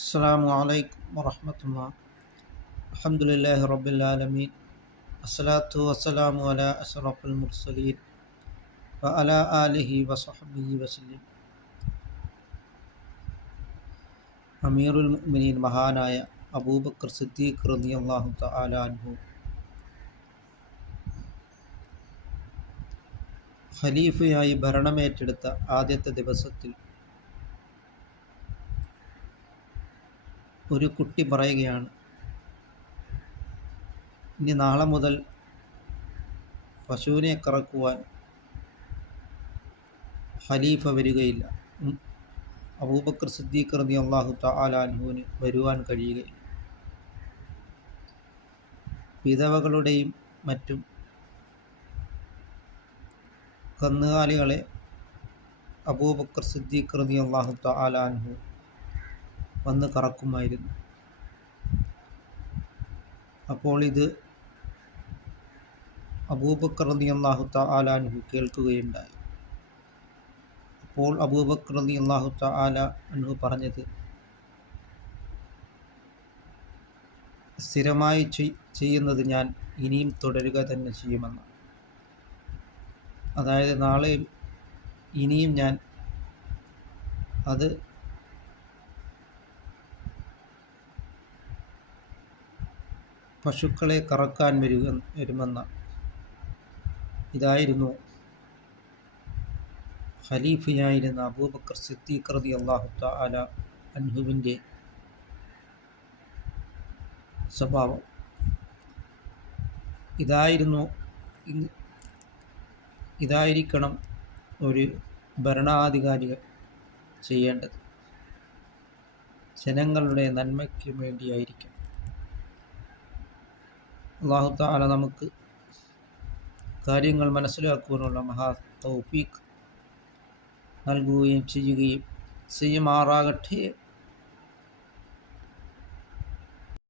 السلام عليكم ورحمة الله. الحمد لله رب العالمين. الصلاة والسلام على أشرف المرسلين وعلى آله وصحبه وسلم. അമീറുൽ മുഅ്മിനീൻ മഹാനായ അബൂബക്കർ സിദ്ദീഖ് റളിയല്ലാഹു തആല അൻഹു ഖലീഫയായി ഭരണമേറ്റെടുത്ത ആദ്യത്തെ ദിവസത്തിൽ ഒരു കുട്ടി പറയുകയാണ്, ഇനി നാളെ മുതൽ പശുവിനെ കറക്കുവാൻ ഖലീഫ വരികയില്ല. അബൂബക്കർ സിദ്ദീഖ് റളിയല്ലാഹു തആല അൻഹുവിന് വരുവാൻ കഴിയുകയില്ല. വിധവകളുടെയും മറ്റും കന്നുകാലികളെ അബൂബക്കർ സിദ്ദീഖ് റളിയല്ലാഹു തആല അൻഹു വന്ന് കറക്കുമായിരുന്നു. അപ്പോൾ ഇത് അബൂബക്കർ റളിയല്ലാഹു തആല അൻഹു കേൾക്കുകയുണ്ടായി. അപ്പോൾ അബൂബക്കർ റളിയല്ലാഹു തആല അൻഹു പറഞ്ഞത്, സ്ഥിരമായി ചെയ്യുന്നത് ഞാൻ ഇനിയും തുടരുക തന്നെ ചെയ്യുമെന്ന്. അതായത് നാളെയും ഇനിയും ഞാൻ അത് പശുക്കളെ കറക്കാൻ വരുമെന്ന ഇതായിരുന്നു ഖലീഫയായിരുന്ന അബൂബക്കർ സിദ്ദീഖ് റളിയല്ലാഹു തആല അൻഹുവിൻ്റെ സ്വഭാവം. ഇതായിരിക്കണം ഒരു ഭരണാധികാരി ചെയ്യേണ്ടത്. ജനങ്ങളുടെ നന്മയ്ക്ക് വേണ്ടിയായിരിക്കും. അല്ലാഹു തആല നമുക്ക് കാര്യങ്ങൾ മനസ്സിലാക്കുവാനുള്ള മഹാ തൗഫീഖ് നൽകുകയും ചെയ്യുമാറാകട്ടെ.